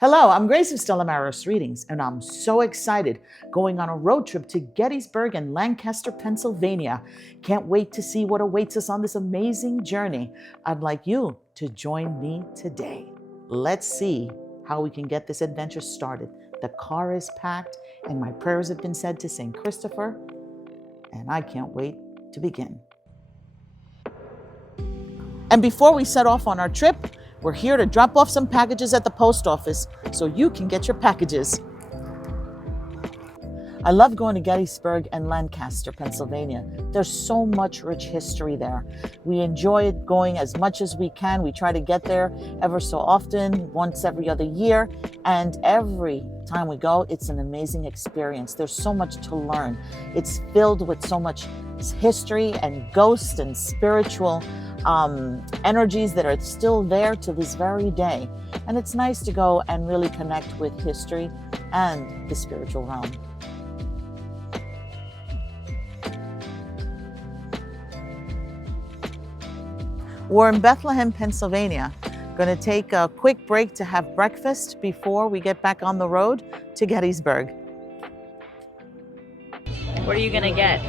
Hello, I'm Grace of Stella Readings, and I'm so excited going on a road trip to Gettysburg and Lancaster, Pennsylvania. Can't wait to see what awaits us on this amazing journey. I'd like you to join me today. Let's see how we can get this adventure started. The car is packed, and my prayers have been said to St. Christopher, and I can't wait to begin. And before we set off on our trip, we're here to drop off some packages at the post office so you can get your packages. I love going to Gettysburg and Lancaster, Pennsylvania. There's so much rich history there. We enjoy going as much as we can. We try to get there ever so often, once every other year. And every time we go, it's an amazing experience. There's so much to learn. It's filled with so much history and ghosts and spiritual energies that are still there to this very day. And it's nice to go and really connect with history and the spiritual realm. We're in Bethlehem, Pennsylvania. Going to take a quick break to have breakfast before we get back on the road to Gettysburg. What are you gonna get?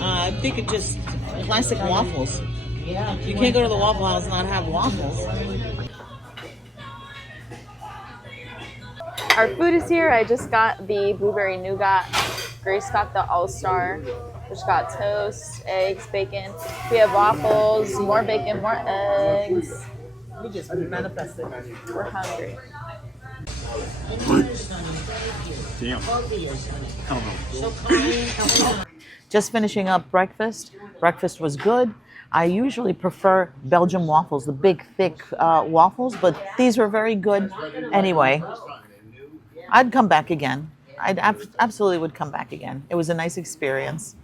I'm thinking just classic waffles. You can't go to the Waffle House and not have waffles. Our food is here. I just got the blueberry nougat. Grace got the all-star, which got toast, eggs, bacon. We have waffles, more bacon, more eggs. We just manifested. We're hungry. Damn. Just finishing up breakfast. Breakfast was good. I usually prefer Belgian waffles, the big, thick waffles, but these were very good anyway. I'd come back again. Absolutely would come back again. It was a nice experience.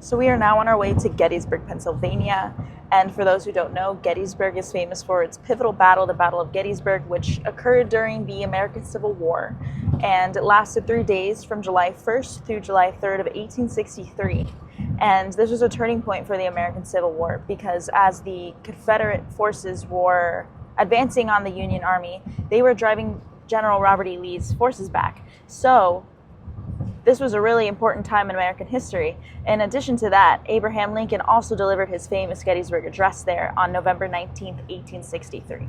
So we are now on our way to Gettysburg, Pennsylvania. And for those who don't know, Gettysburg is famous for its pivotal battle, the Battle of Gettysburg, which occurred during the American Civil War. And it lasted 3 days from July 1st through July 3rd of 1863. And this was a turning point for the American Civil War because as the Confederate forces were advancing on the Union Army, they were driving General Robert E. Lee's forces back. So this was a really important time in American history. In addition to that, Abraham Lincoln also delivered his famous Gettysburg Address there on November 19, 1863.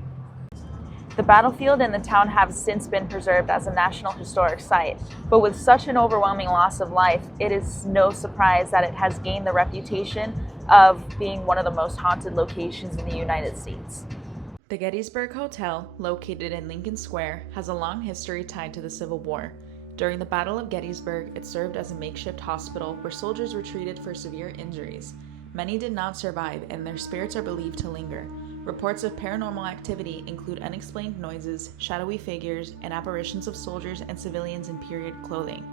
The battlefield and the town have since been preserved as a National Historic Site, but with such an overwhelming loss of life, it is no surprise that it has gained the reputation of being one of the most haunted locations in the United States. The Gettysburg Hotel, located in Lincoln Square, has a long history tied to the Civil War. During the Battle of Gettysburg, it served as a makeshift hospital where soldiers were treated for severe injuries. Many did not survive, and their spirits are believed to linger. Reports of paranormal activity include unexplained noises, shadowy figures, and apparitions of soldiers and civilians in period clothing.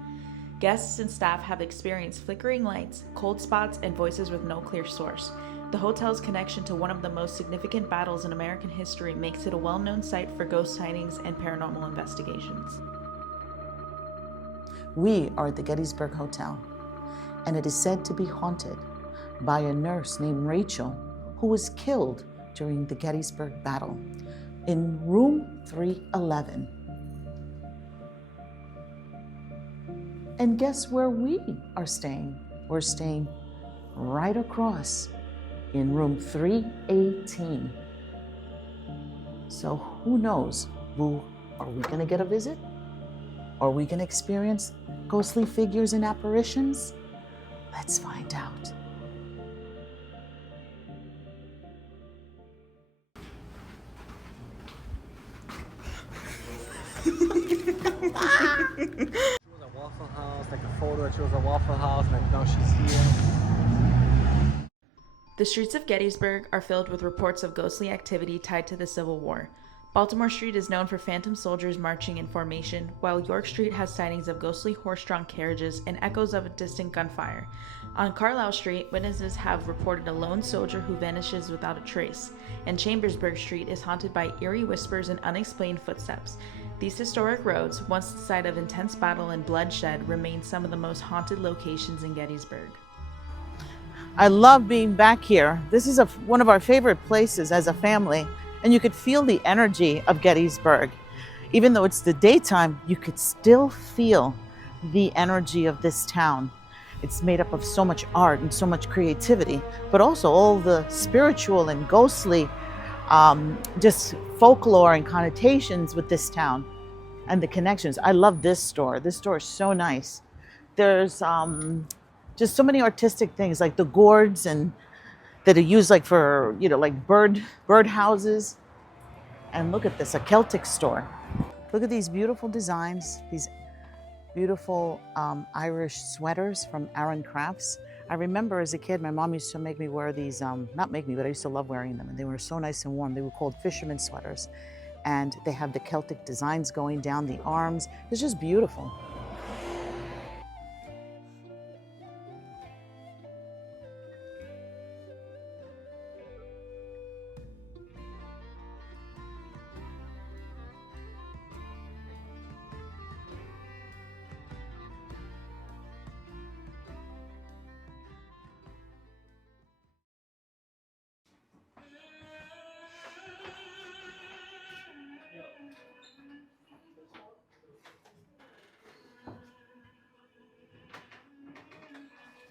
Guests and staff have experienced flickering lights, cold spots, and voices with no clear source. The hotel's connection to one of the most significant battles in American history makes it a well-known site for ghost sightings and paranormal investigations. We are at the Gettysburg Hotel, and it is said to be haunted by a nurse named Rachel who was killed during the Gettysburg battle in room 311. And guess where we are staying? We're staying right across in room 318. So who knows? Are we going to get a visit? Are we going to experience ghostly figures and apparitions? Let's find out. She was a Waffle House, like a photo that she was a Waffle House, and now she's here. The streets of Gettysburg are filled with reports of ghostly activity tied to the Civil War. Baltimore Street is known for phantom soldiers marching in formation, while York Street has sightings of ghostly horse-drawn carriages and echoes of a distant gunfire. On Carlisle Street, witnesses have reported a lone soldier who vanishes without a trace, and Chambersburg Street is haunted by eerie whispers and unexplained footsteps. These historic roads, once the site of intense battle and bloodshed, remain some of the most haunted locations in Gettysburg. I love being back here. This is one of our favorite places as a family, and you could feel the energy of Gettysburg. Even though it's the daytime, you could still feel the energy of this town. It's made up of so much art and so much creativity, but also all the spiritual and ghostly, just folklore and connotations with this town and the connections. I love this store. This store is so nice. There's just so many artistic things like the gourds and that are used like for, like bird houses. And look at this, a Celtic store. Look at these beautiful designs, these beautiful Irish sweaters from Aran Crafts. I remember as a kid, my mom used to make me wear these, not make me, but I used to love wearing them. And they were so nice and warm. They were called fisherman sweaters. And they have the Celtic designs going down the arms. It's just beautiful.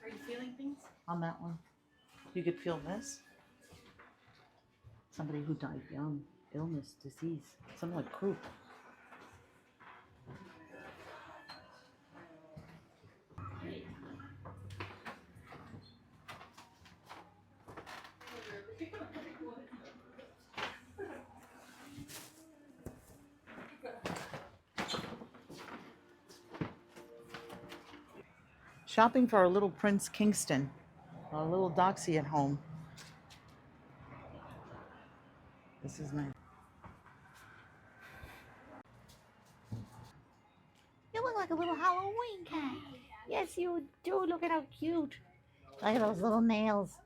Are you feeling things? On that one. You could feel this. Somebody who died young, illness, disease, something like croup. Shopping for our little Prince Kingston, our little Doxy at home. This is nice. You look like a little Halloween cat. Yes, you do. Look at how cute. Look at those little nails.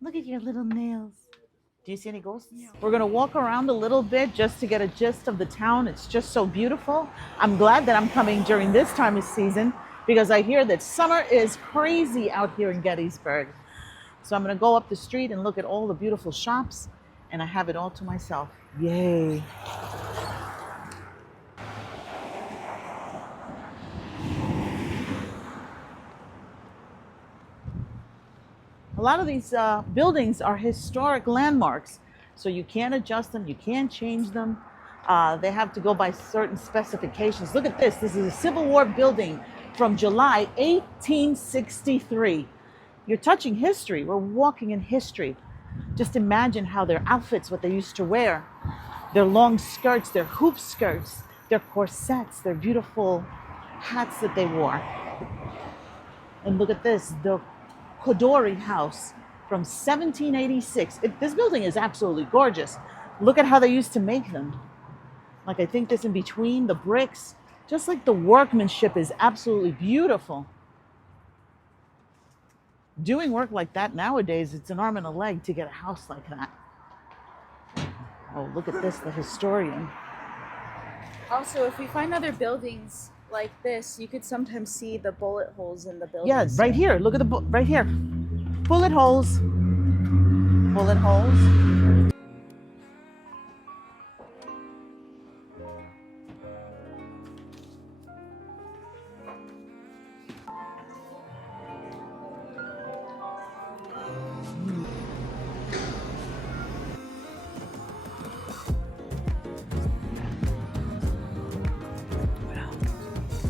Look at your little nails. Do you see any ghosts? No. We're going to walk around a little bit just to get a gist of the town. It's just so beautiful. I'm glad that I'm coming during this time of season because I hear that summer is crazy out here in Gettysburg. So I'm going to go up the street and look at all the beautiful shops, and I have it all to myself. Yay. A lot of these buildings are historic landmarks, so you can't adjust them, you can't change them. They have to go by certain specifications. Look at this. This is a Civil War building from July 1863. You're touching history. We're walking in history. Just imagine how their outfits, what they used to wear, their long skirts, their hoop skirts, their corsets, their beautiful hats that they wore. And look at this, the Kodori House from 1786. This building is absolutely gorgeous. Look at how they used to make them. Like, I think this in between the bricks, just like the workmanship is absolutely beautiful. Doing work like that nowadays, it's an arm and a leg to get a house like that. Oh, look at this, the historian. Also, if we find other buildings like this, you could sometimes see the bullet holes in the buildings. Yeah, right here. Look at the right here. Bullet holes. Bullet holes.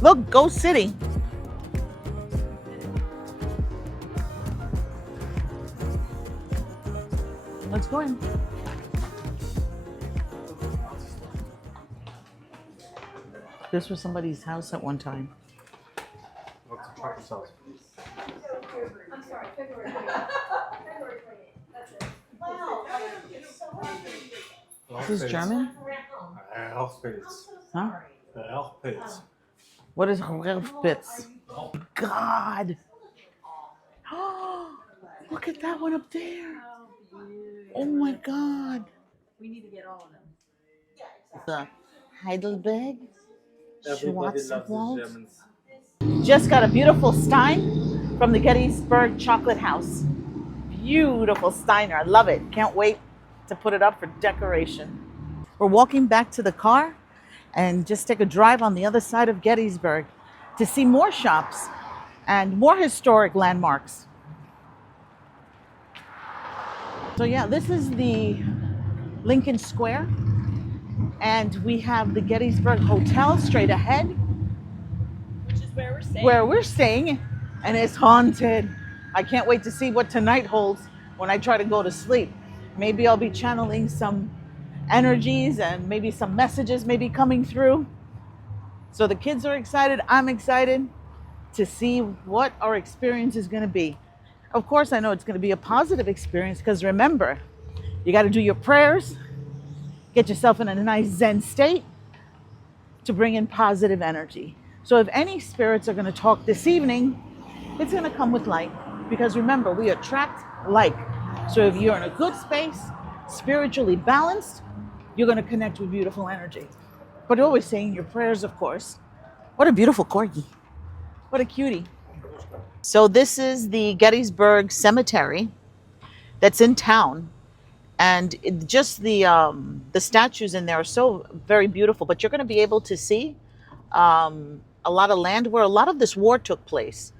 Look, Ghost City. Let's go in. This was somebody's house at one time. What's the truck sauce? I'm sorry, February 28th. February 28th. That's it. Wow. This is German? Elfpits. Huh? The Elfpits. What is Elfpits? Oh, God. Oh, look at that one up there. Oh my God. We need to get all of them. The Heidelberg Everybody loves the Schwarzwald. Germans. Just got a beautiful stein from the Gettysburg Chocolate House. Beautiful Steiner. I love it. Can't wait to put it up for decoration. We're walking back to the car and just take a drive on the other side of Gettysburg to see more shops and more historic landmarks. So yeah, this is the Lincoln Square, and we have the Gettysburg Hotel straight ahead, Which is where we're staying, and it's haunted. I can't wait to see what tonight holds when I try to go to sleep. Maybe I'll be channeling some energies and maybe some messages maybe coming through. So the kids are excited. I'm excited to see what our experience is going to be. Of course, I know it's going to be a positive experience because remember, you got to do your prayers, get yourself in a nice Zen state to bring in positive energy. So if any spirits are going to talk this evening, it's going to come with light, because remember, we attract like. So if you're in a good space, spiritually balanced, you're going to connect with beautiful energy. But always saying your prayers, of course. What a beautiful corgi. What a cutie. So this is the Gettysburg Cemetery that's in town. And just the statues in there are so very beautiful. But you're going to be able to see a lot of land where a lot of this war took place.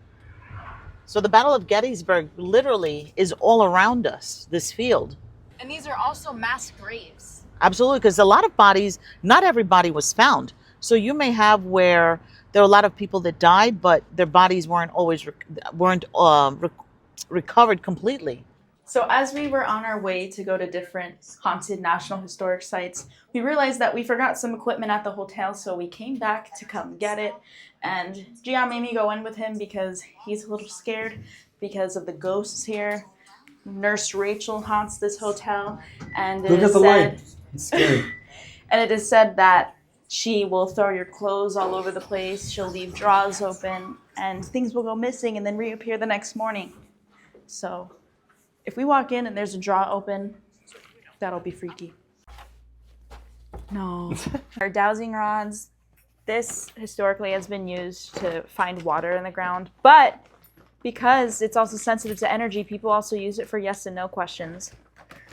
So the Battle of Gettysburg literally is all around us, this field. And these are also mass graves. Absolutely, because a lot of bodies, not everybody was found. So you may have where there are a lot of people that died, but their bodies weren't always recovered completely. So as we were on our way to go to different haunted National Historic Sites, we realized that we forgot some equipment at the hotel, so we came back to come get it. And Gian made me go in with him because he's a little scared because of the ghosts here. Nurse Rachel haunts this hotel, and Look at the light. It's scary. and it is said that she will throw your clothes all over the place, she'll leave drawers open, and things will go missing and then reappear the next morning. So if we walk in and there's a drawer open, that'll be freaky. No. Our dowsing rods, this historically has been used to find water in the ground, but because it's also sensitive to energy, people also use it for yes and no questions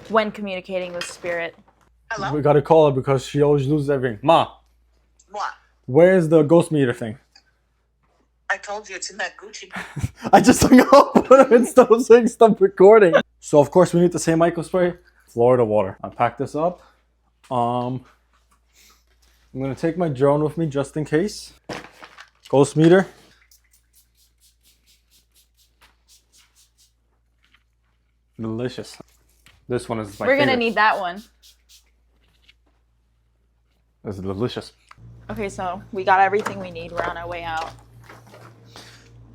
when communicating with spirit. Hello? We gotta call her because she always loses everything. Ma, What? where's the ghost meter thing? I told you it's in that Gucci bag. I just hung up instead of saying stop recording. So of course we need the same micro spray. Florida water. I packed this up. I'm gonna take my drone with me just in case. Ghost meter. Delicious. This one is my We're favorite. gonna need that one. This is delicious. Okay, so we got everything we need. We're on our way out.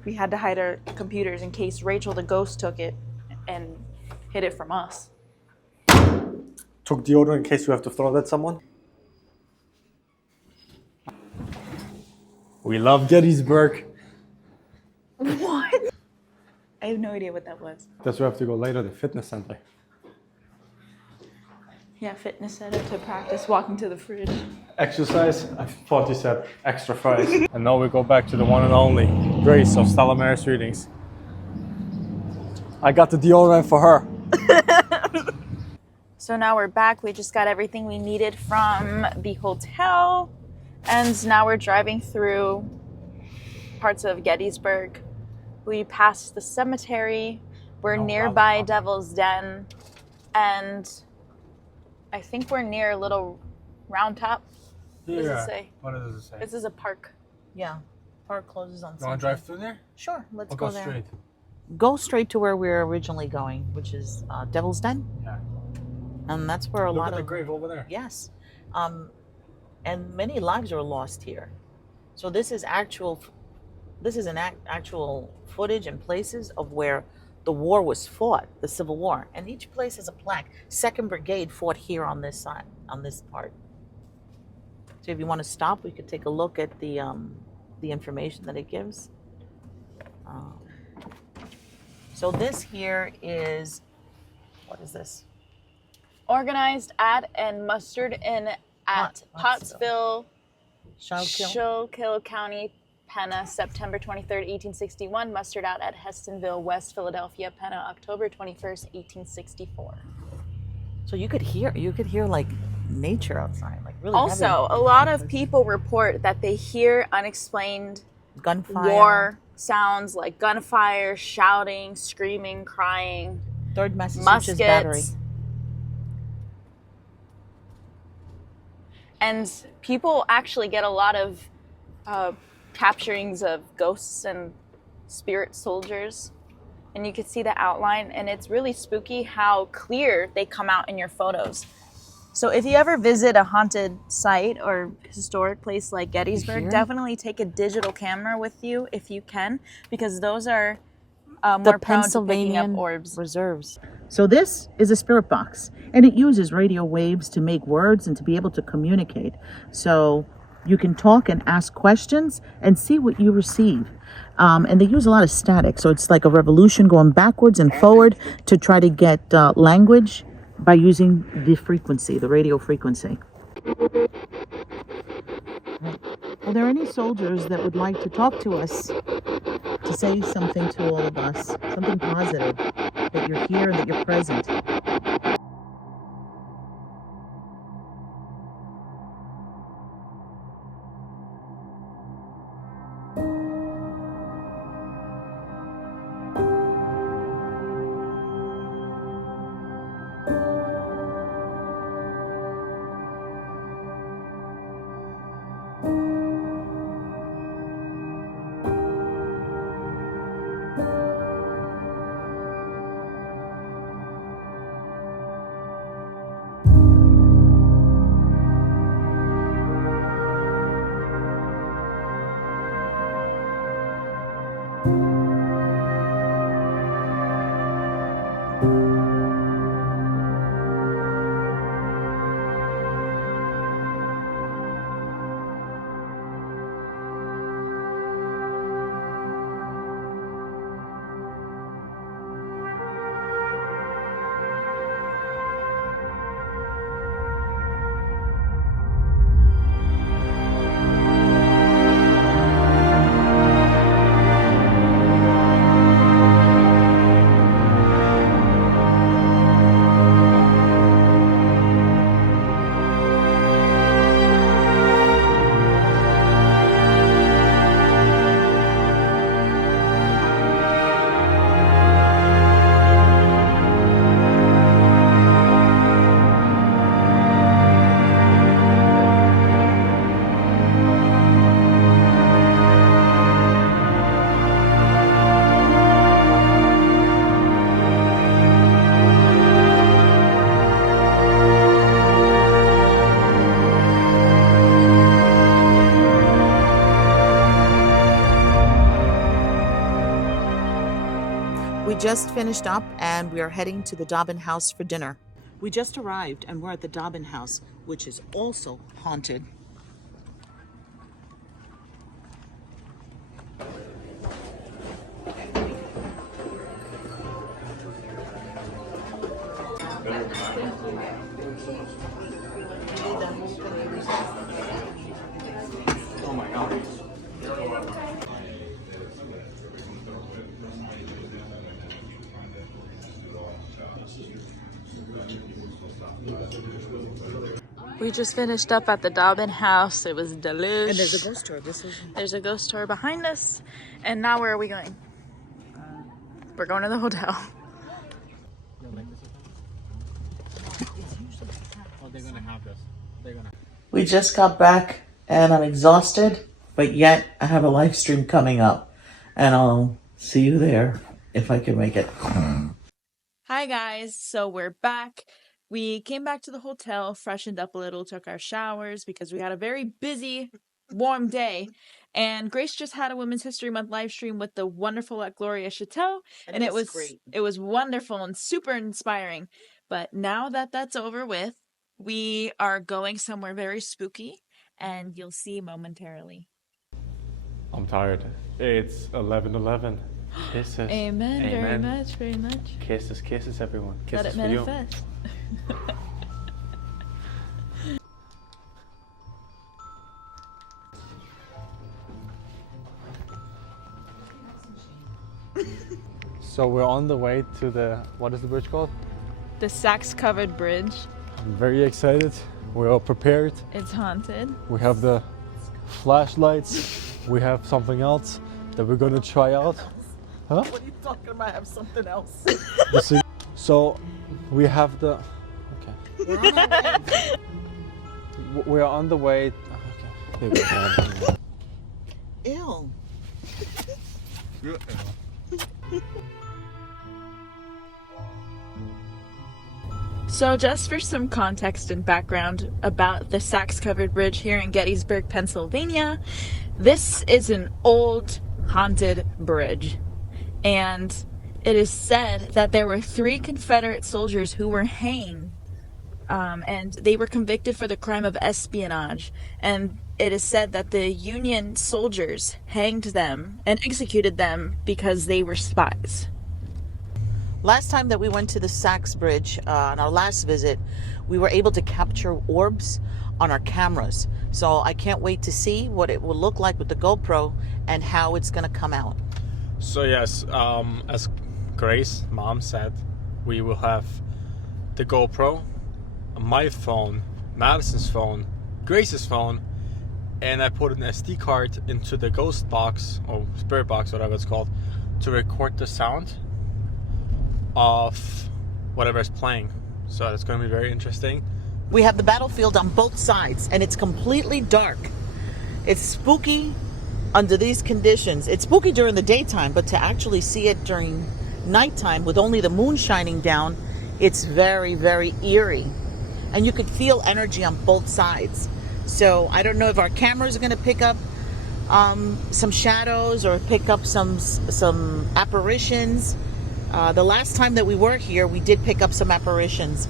We had to hide our computers in case Rachel the ghost took it and hid it from us. Took deodorant in case we have to throw that at someone. We love Gettysburg. What? I have no idea what that was. That's where we have to go later, the fitness center. Yeah, fitness center to practice walking to the fridge. Exercise, I thought you said extra fries. And now we go back to the one and only Grace of Stella Maris Readings. I got the deodorant for her. So now we're back. We just got everything we needed from the hotel. And now we're driving through parts of Gettysburg. We passed the cemetery. We're nearby Devil's Den. And I think we're near a little round top. What does it say? What does it say? This is a park. Yeah. Park closes on You want Sunday. to drive through there? Sure, let's Or go go there. straight? Go straight to where we were originally going, which is Devil's Den. Yeah. And that's where a Look lot at the of grave over there. yes, and many lives are lost here. So this is actual footage and places of where the war was fought, the Civil War, and each place has a plaque. 2nd Brigade fought here on this side, on this part. So if you want to stop, we could take a look at the information that it gives. So this here is, what is this? Organized at and mustered in at Pottsville. Pottsville, Schuylkill? Schuylkill County, Penna, September 23rd, 1861. Mustered out at Hestonville, West Philadelphia. Penna, October 21st, 1864. So you could hear like nature outside, like really Also, heavy. a lot of people report that they hear unexplained Gunfire. war sounds like gunfire, shouting, screaming, crying, 3rd Massachusetts Battery. muskets. And people actually get a lot of capturings of ghosts and spirit soldiers. And you can see the outline, and it's really spooky how clear they come out in your photos. So if you ever visit a haunted site or historic place like Gettysburg, definitely take a digital camera with you if you can, because those are more prone to picking up orbs. Reserves. So this is a spirit box, and it uses radio waves to make words and to be able to communicate. So you can talk and ask questions and see what you receive. And they use a lot of static, so it's like a revolution going backwards and forward to try to get language by using the frequency, the radio frequency. Are there any soldiers that would like to talk to us, to say something to all of us, something positive, that you're here, that you're present? We just finished up and we are heading to the Dobbin House for dinner. We just arrived and we're at the Dobbin House, which is also haunted. Oh my God. We just finished up at the Dobbin House. It was delicious. And there's a ghost tour. There's a ghost tour behind us. And now where are we going? We're going to the hotel. Oh, they're gonna have this. We just got back and I'm exhausted, but yet I have a live stream coming up and I'll see you there if I can make it. Hi guys, so we're back. We came back to the hotel, freshened up a little, took our showers because we had a very busy, warm day. And Grace just had a Women's History Month live stream with the wonderful at Gloria Chateau, and it was great. It was wonderful and super inspiring. But now that that's over with, we are going somewhere very spooky, and you'll see momentarily. I'm tired. It's 11:11. Kisses. Amen. Very Amen. much, very much. Kisses, kisses, everyone. Kisses Let it for you. manifest. So we're on the way to the, what is the bridge called? The Sacks-covered bridge. I'm very excited. We're all prepared. It's haunted. We have the flashlights. We have something else that we're gonna try out. Huh? What are you talking about? I have something else. So we have the. Okay. We're on the way. Okay. Here we go. Ew. So just for some context and background about the Sacks-covered bridge here in Gettysburg, Pennsylvania, this is an old haunted bridge. And it is said that there were 3 Confederate soldiers who were hanged, and they were convicted for the crime of espionage. And it is said that the Union soldiers hanged them and executed them because they were spies. Last time that we went to the Sacks Bridge, on our last visit, we were able to capture orbs on our cameras. So I can't wait to see what it will look like with the GoPro and how it's going to come out. So yes, as Grace, mom said, we will have the GoPro, my phone, Madison's phone, Grace's phone, and I put an SD card into the ghost box or spirit box, whatever it's called, to record the sound of whatever is playing. So it's going to be very interesting. We have the battlefield on both sides and it's completely dark. It's spooky under these conditions. It's spooky during the daytime, but to actually see it during nighttime with only the moon shining down, it's very, very eerie. And you could feel energy on both sides. So I don't know if our cameras are going to pick up some shadows or pick up some apparitions. The last time that we were here, we did pick up some apparitions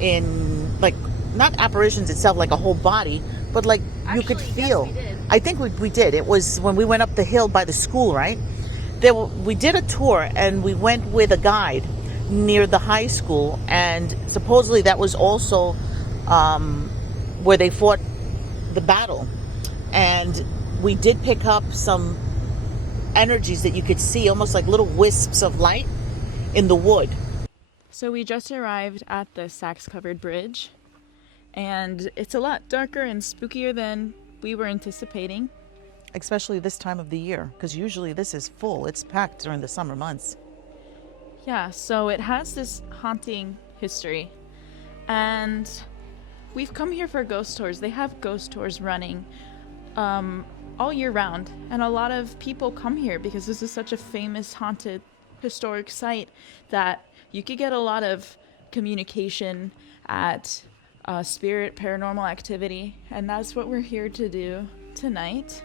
in, like, not apparitions itself, like a whole body, but like you could feel. Yes, we did. I think we did. It was when we went up the hill by the school, right? We did a tour and we went with a guide near the high school, and supposedly that was also where they fought the battle. And we did pick up some energies that you could see, almost like little wisps of light in the wood. So we just arrived at the Sacks-covered bridge, and it's a lot darker and spookier than we were anticipating. Especially this time of the year, because usually this is full. It's packed during the summer months. Yeah, so it has this haunting history, and we've come here for ghost tours. They have ghost tours running all year round, and a lot of people come here because this is such a famous haunted historic site that you could get a lot of communication at spirit paranormal activity, and that's what we're here to do tonight.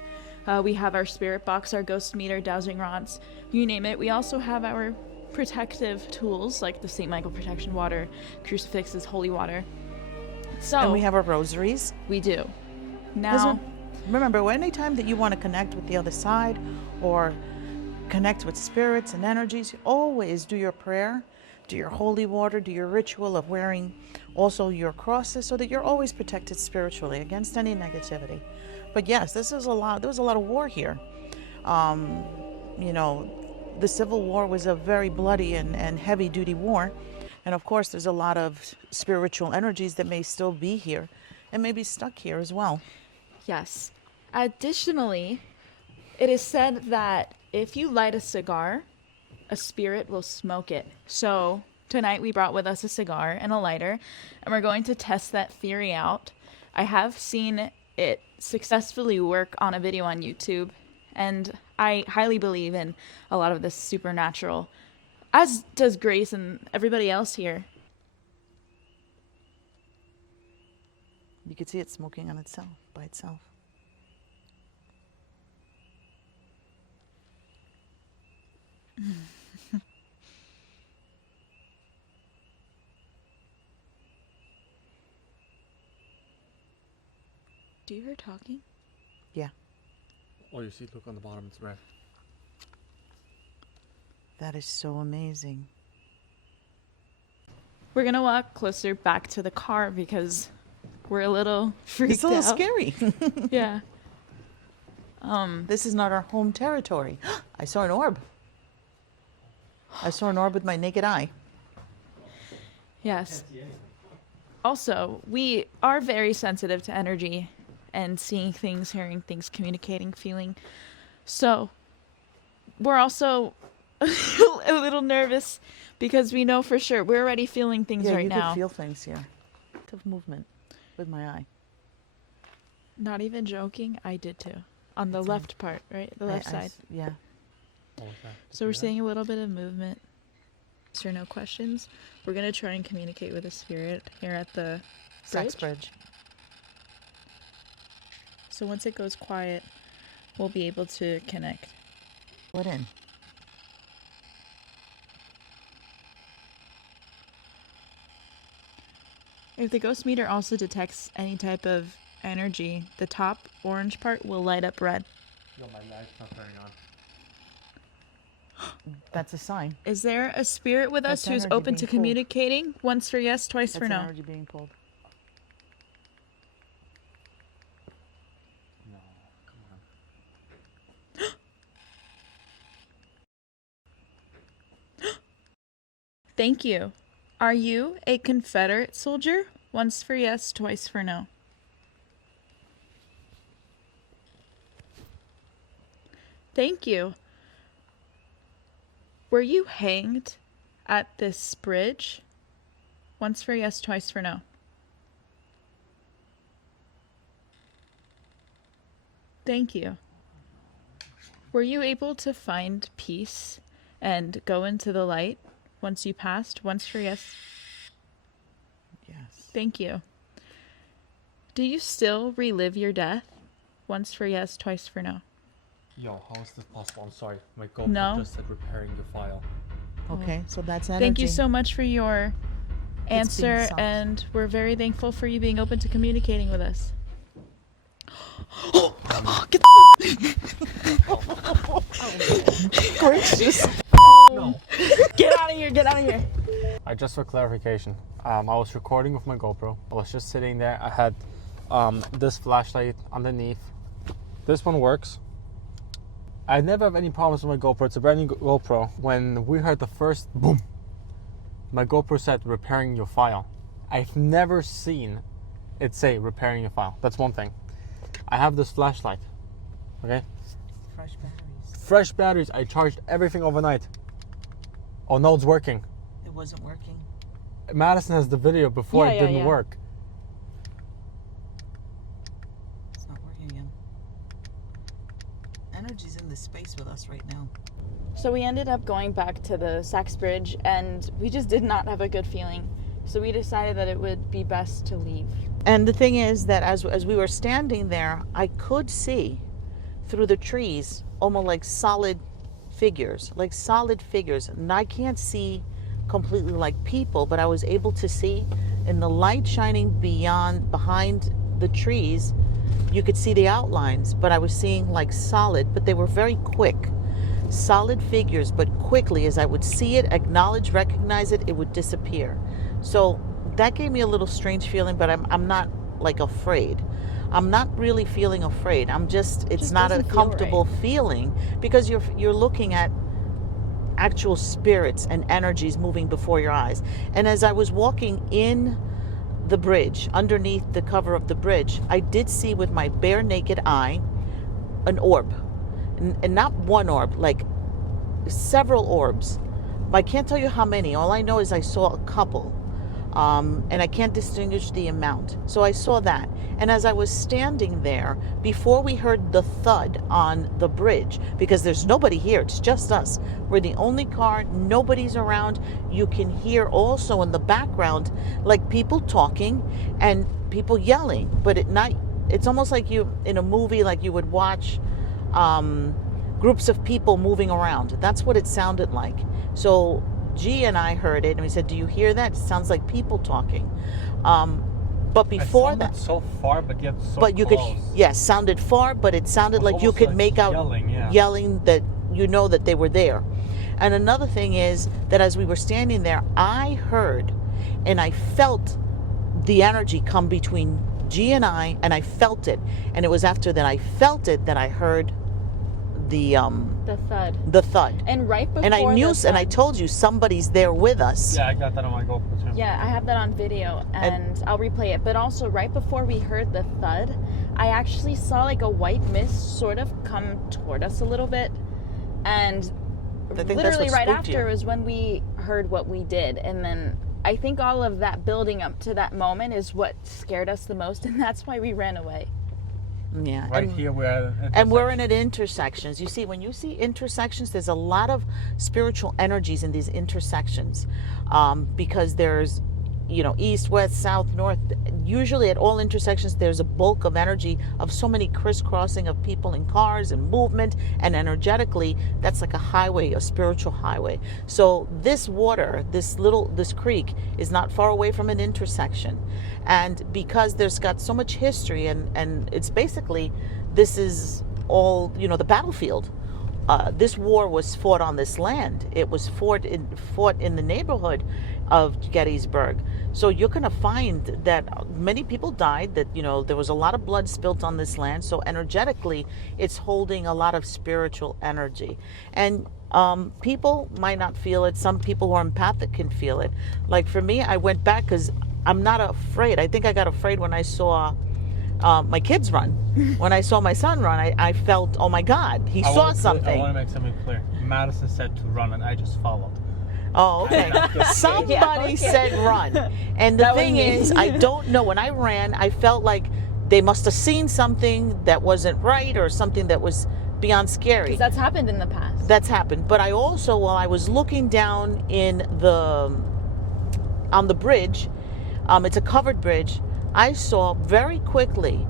We have our spirit box, our ghost meter, dowsing rods, you name it. We also have our protective tools like the St. Michael protection water, crucifixes, holy water. So And we have our rosaries. we do. Now, Remember, anytime that you want to connect with the other side or connect with spirits and energies, always do your prayer, do your holy water, do your ritual of wearing also your crosses, so that you're always protected spiritually against any negativity. But yes, there was a lot of war here. You know, the Civil War was a very bloody and heavy duty war. And of course, there's a lot of spiritual energies that may still be here and may be stuck here as well. yes. Additionally, it is said that if you light a cigar, a spirit will smoke it. So tonight we brought with us a cigar and a lighter, and we're going to test that theory out. I have seen it successfully work on a video on YouTube, and I highly believe in a lot of this supernatural, as does Grace and everybody else here. You could see it smoking on itself, by itself. Do you hear talking? Yeah, Oh, you see, look on the bottom, it's red. that is so amazing. We're gonna walk closer back to the car because we're a little freaked It's a little out. scary. Yeah. This is not our home territory. I saw an orb. I saw an orb with my naked eye. Yes. Also, we are very sensitive to energy and seeing things, hearing things, communicating, feeling. So, we're also a little nervous because we know for sure we're already feeling things Yeah, right you now. could feel things here. Of movement with my eye. Not even joking, I did too. On the left part, right? The left side. Yeah. So we're seeing a little bit of movement. Yes or no questions. We're going to try and communicate with the spirit here at the Sax bridge. Bridge. So once it goes quiet, we'll be able to connect. What in? If the ghost meter also detects any type of energy, the top orange part will light up red. Yo, my light's not turning on. That's a sign. Is there a spirit with us That's who's energy open to being pulled. communicating? Once for yes, twice That's for an no. energy being pulled. No, come on. Thank you. Are you a Confederate soldier? Once for yes, twice for no. Thank you. Were you hanged at this bridge? Once for yes, twice for no. Thank you. Were you able to find peace and go into the light once you passed? Once for yes. Yes. Thank you. Do you still relive your death? Once for yes, twice for no. Yo, how is this possible? I'm sorry. My GoPro No. just said repairing your file. Okay, so that's energy. Thank you so much for your being answer, soft. and we're very thankful for you being open to communicating with us. Get Gracious. No. Get out of here, get out of here. Just for clarification, I was recording with my GoPro. I was just sitting there. I had this flashlight underneath. This one works. I never have any problems with my GoPro. It's a brand new GoPro. When we heard the first boom, my GoPro said repairing your file. I've never seen it say repairing your file. That's one thing. I have this flashlight. Okay? Fresh batteries. Fresh batteries. I charged everything overnight. Oh, no, it's working. It wasn't working. Madison has the video before Yeah, it yeah, didn't yeah. work. It's not working again. Energy's in this space with us right now. So we ended up going back to the Sax Bridge, and we just did not have a good feeling. So we decided that it would be best to leave. And the thing is that as we were standing there, I could see through the trees almost like solid figures. And I can't see completely like people, but I was able to see in the light shining behind the trees, you could see the outlines, but I was seeing like solid, but they were very quick. Solid figures, but quickly as I would see it, acknowledge, recognize it, it would disappear. So that gave me a little strange feeling, but I'm not like afraid. I'm not really feeling afraid. I'm just it's not a doesn't feel comfortable feeling because you're looking at actual spirits and energies moving before your eyes. And as I was walking in the bridge, underneath the cover of the bridge, I did see with my bare naked eye an orb. And not one orb, like several orbs. I can't tell you how many. All I know is I saw a couple. And I can't distinguish the amount. So I saw that. And as I was standing there, before we heard the thud on the bridge, because there's nobody here, it's just us. We're the only car, nobody's around. You can hear also in the background, like people talking and people yelling, but it's almost like you, in a movie, like you would watch groups of people moving around. That's what it sounded like. So G and I heard it, and we said, "Do you hear that? It sounds like people talking." But before that, so far, but yet so but you close. could, yes, sounded far, but it sounded It was like you almost could like make out yelling that you know that they were there. And another thing is that as we were standing there, I heard and I felt the energy come between G and I felt it. And it was after that I felt it that I heard The thud. the thud. And right before And I knew, the and I thud- told you somebody's there with us. Yeah, I got that on my GoPro too. Yeah, I have that on video, and I'll replay it. But also, right before we heard the thud, I actually saw like a white mist sort of come toward us a little bit, and I think that's literally what right spooked after you. is when we heard what we did, and then I think all of that building up to that moment is what scared us the most, and that's why we ran away. Yeah. Right and, here, we're at and we're in at intersections. You see, when you see intersections, there's a lot of spiritual energies in these intersections, because there's, you know, east, west, south, north. Usually at all intersections, there's a bulk of energy of so many crisscrossing of people and cars and movement, and energetically, that's like a highway, a spiritual highway. So this water, this creek is not far away from an intersection. And because there's got so much history, and it's basically, this is all, you know, the battlefield. This war was fought on this land. It was fought in the neighborhood of Gettysburg. So you're going to find that many people died, that, you know, there was a lot of blood spilt on this land. So energetically, it's holding a lot of spiritual energy. And people might not feel it. Some people who are empathic can feel it. Like for me, I went back because I'm not afraid. I think I got afraid when I saw my kids run. When I saw my son run, I felt, oh my God, he saw something. I want to make something clear. Madison said to run, and I just followed. Oh, okay. Somebody okay. said run. And the That was thing me. is, I don't know. When I ran, I felt like they must have seen something that wasn't right, or something that was beyond scary. Because that's happened in the past. That's happened. But I also, while I was looking down on the bridge, it's a covered bridge, I saw very quickly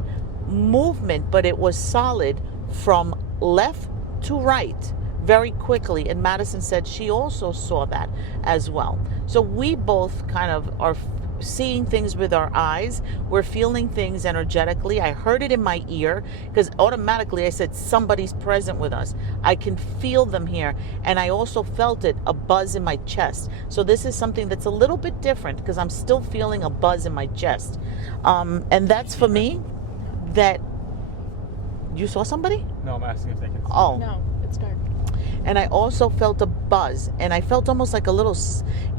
movement, but it was solid from left to right very quickly. And Madison said she also saw that as well. So we both kind of are seeing things with our eyes. We're feeling things energetically. I heard it in my ear because automatically I said, somebody's present with us. I can feel them here. And I also felt it, a buzz in my chest. So this is something that's a little bit different because I'm still feeling a buzz in my chest. And that's for me that you saw somebody? No, I'm asking if they can see. Oh. No, it's dark. And I also felt a buzz, and I felt almost like a little,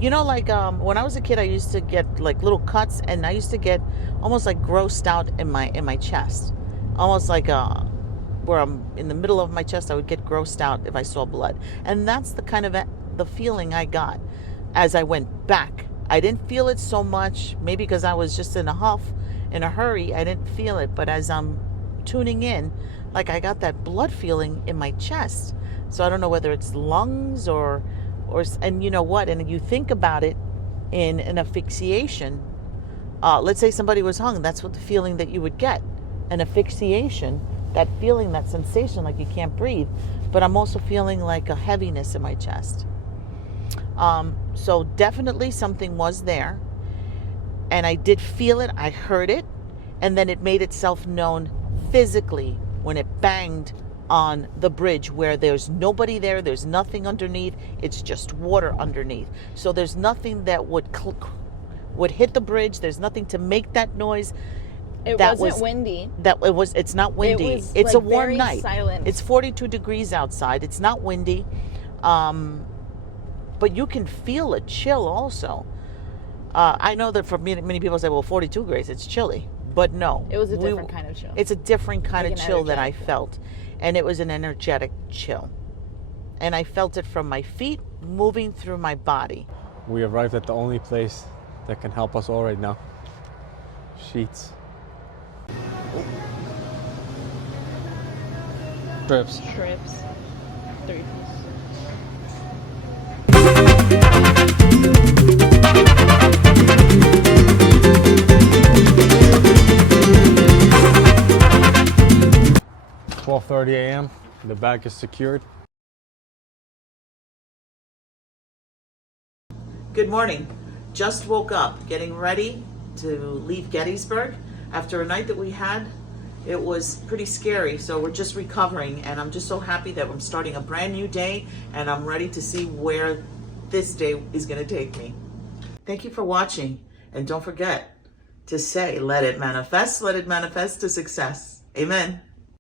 you know, like when I was a kid, I used to get like little cuts, and I used to get almost like grossed out in my chest, almost like where I'm in the middle of my chest, I would get grossed out if I saw blood. And that's the kind of the feeling I got as I went back. I didn't feel it so much, maybe because I was just in a huff, in a hurry, I didn't feel it. But as I'm tuning in, like I got that blood feeling in my chest. So I don't know whether it's lungs or, and you know what, and you think about it in an asphyxiation, let's say somebody was hung, that's what the feeling that you would get, an asphyxiation, that feeling, that sensation like you can't breathe. But I'm also feeling like a heaviness in my chest. So definitely something was there, and I did feel it, I heard it, and then it made itself known physically when it banged on the bridge, where there's nobody there, there's nothing underneath, it's just water underneath. So there's nothing that would hit the bridge, there's nothing to make that noise. It wasn't windy. It's not windy. It was, it's like, a warm very night. silent. It's 42 degrees outside. It's not windy. But you can feel a chill also. I know that for many people say, well, 42 degrees, it's chilly. But no. It was a different kind of chill. It's a different kind Like of an chill that I energetic felt. And it was an energetic chill. And I felt it from my feet moving through my body. We arrived at the only place that can help us all right now. Sheets. Strips. Strips. 3-piece. $12:30 a.m. The bag is secured. Good morning. Just woke up, getting ready to leave Gettysburg. After a night that we had, it was pretty scary, so we're just recovering, and I'm just so happy that I'm starting a brand new day, and I'm ready to see where this day is going to take me. Thank you for watching, and don't forget to say, let it manifest to success. Amen.